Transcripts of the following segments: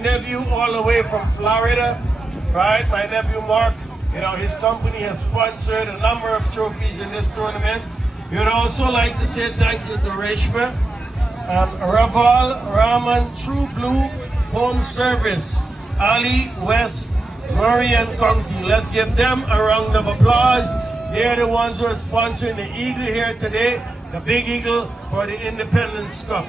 Nephew all the way from Florida, right? My nephew Mark, his company has sponsored a number of trophies in this tournament. We would also like to say thank you to Reshma, Raval, Raman, True Blue, Home Service, Ali, West, Murray and County. Let's give them a round of applause. They're the ones who are sponsoring the Eagle here today, the Big Eagle for the Independence Cup.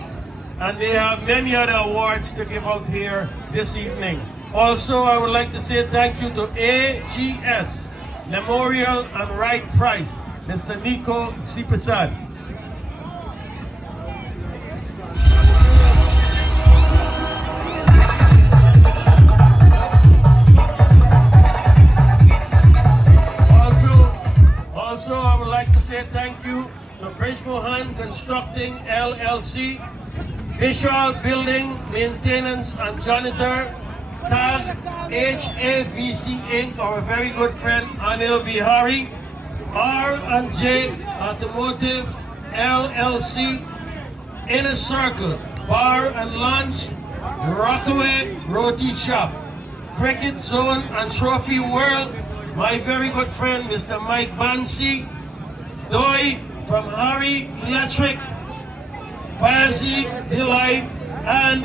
And they have many other awards to give out here this evening. Also, I would like to say thank you to AGS, Memorial and Right Price, Mr. Nico Sipasad. Also, I would like to say thank you to Bridgemohan Constructing LLC, Visual Building Maintenance and Janitor, TAG HAVC Inc., our very good friend Anil Bihari, R&J Automotive LLC, Inner Circle Bar and Lunch, Rockaway Roti Shop, Cricket Zone and Trophy World, my very good friend Mr. Mike Bansi, Doi from Harry Electric, Fancy Delight, and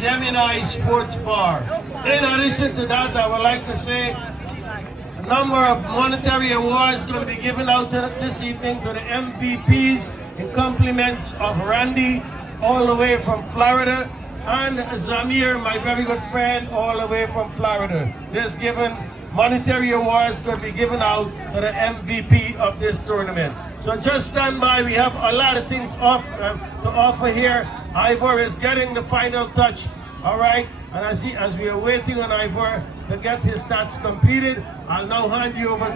Gemini Sports Bar. In addition to that, I would like to say a number of monetary awards going to be given out this evening to the MVPs in compliments of Randy, all the way from Florida, and Zamir, my very good friend, all the way from Florida. There's given monetary awards going to be given out to the MVP of this tournament. So just stand by. We have a lot of things to offer here. Ivor is getting the final touch. All right. And as we are waiting on Ivor to get his stats completed, I'll now hand you over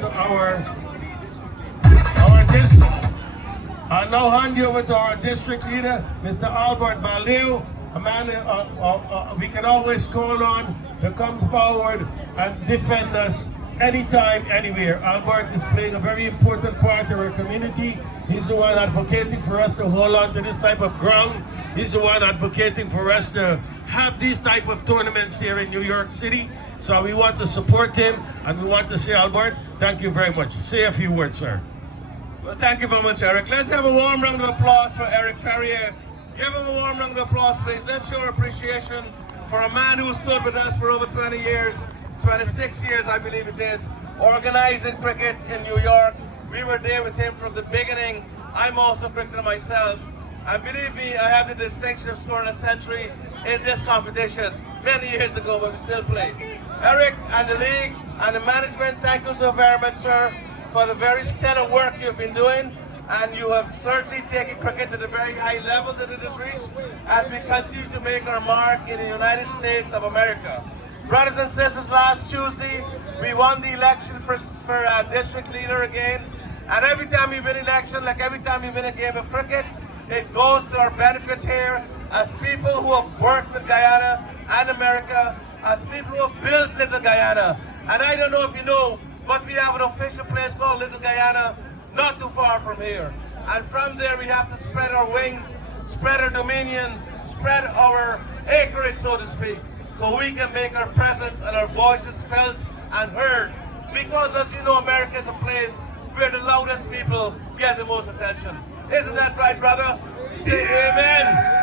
to our district leader, Mr. Albert Baldeo, a man we can always call on to come forward and defend us anytime, anywhere. Albert is playing a very important part in our community. He's the one advocating for us to hold on to this type of ground. He's the one advocating for us to have these type of tournaments here in New York City. So we want to support him, and we want to say, Albert, thank you very much. Say a few words, sir. Well, thank you very much, Eric. Let's have a warm round of applause for Eric Ferrier. Give him a warm round of applause, please. Let's show our appreciation for a man who stood with us for over 20 years, 26 years, I believe it is, organizing cricket in New York. We were there with him from the beginning. I'm also a cricketer myself. And believe me, I have the distinction of scoring a century in this competition many years ago, but we still play. Eric and the league and the management, thank you so very much, sir, for the very stellar work you've been doing. And you have certainly taken cricket to the very high level that it has reached as we continue to make our mark in the United States of America. Brothers and sisters, last Tuesday, we won the election for district leader again. And every time we win election, like every time we win a game of cricket, it goes to our benefit here as people who have worked with Guyana and America, as people who have built Little Guyana. And I don't know if you know, but we have an official place called Little Guyana, not too far from here. And from there we have to spread our wings, spread our dominion, spread our acreage, so to speak, so we can make our presence and our voices felt and heard. Because as you know, America is a place where the loudest people get the most attention. Isn't that right, brother? Say amen.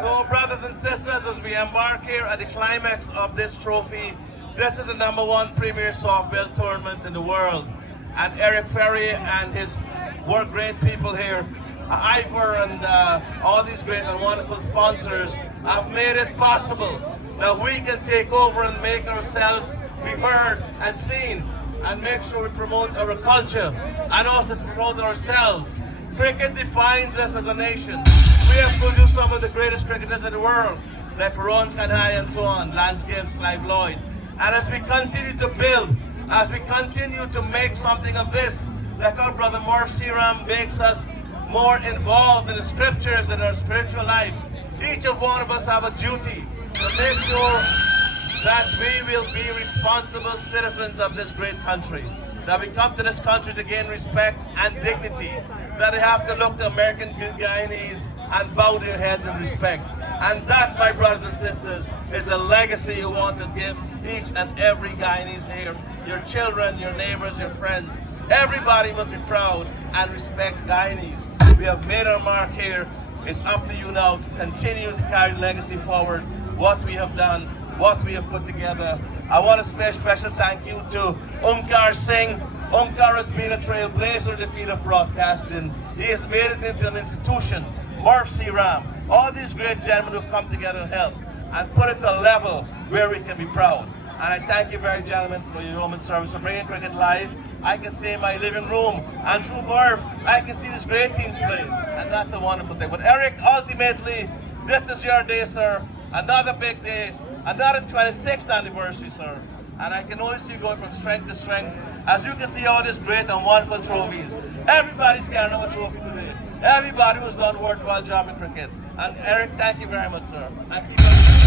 So brothers and sisters, as we embark here at the climax of this trophy, this is the #1 premier softball tournament in the world. And Eric Ferrier and his great people here, Ivor and all these great and wonderful sponsors have made it possible that we can take over and make ourselves be heard and seen, and make sure we promote our culture and also promote ourselves. Cricket defines us as a nation. We have produced some of the greatest cricketers in the world, like Ron Kanhai and so on, Lance Gibbs, Clive Lloyd. And as we continue to build, as we continue to make something of this, like our brother Morph Seram makes us more involved in the scriptures and our spiritual life, each of one of us have a duty to make sure that we will be responsible citizens of this great country. That we come to this country to gain respect and dignity. That they have to look to American Guyanese and bow their heads in respect. And that, my brothers and sisters, is a legacy you want to give each and every Guyanese here. Your children, your neighbors, your friends. Everybody must be proud and respect Guyanese. We have made our mark here. It's up to you now to continue to carry the legacy forward, what we have done, what we have put together. I want to say a special thank you to Omkar Singh. Omkar has been a trailblazer in the field of broadcasting. He has made it into an institution. Murph C. Ram, all these great gentlemen who have come together and helped and put it to a level where we can be proud. And I thank you very gentlemen for your yeoman service, for bringing cricket live. I can stay in my living room, and through Murph, I can see these great teams playing, and that's a wonderful thing. But Eric, ultimately, this is your day, sir. Another big day, another 26th anniversary, sir. And I can only see you going from strength to strength. As you can see all these great and wonderful trophies. Everybody's carrying a trophy today. Everybody was done worthwhile job in cricket. And Eric, thank you very much, sir. And keep on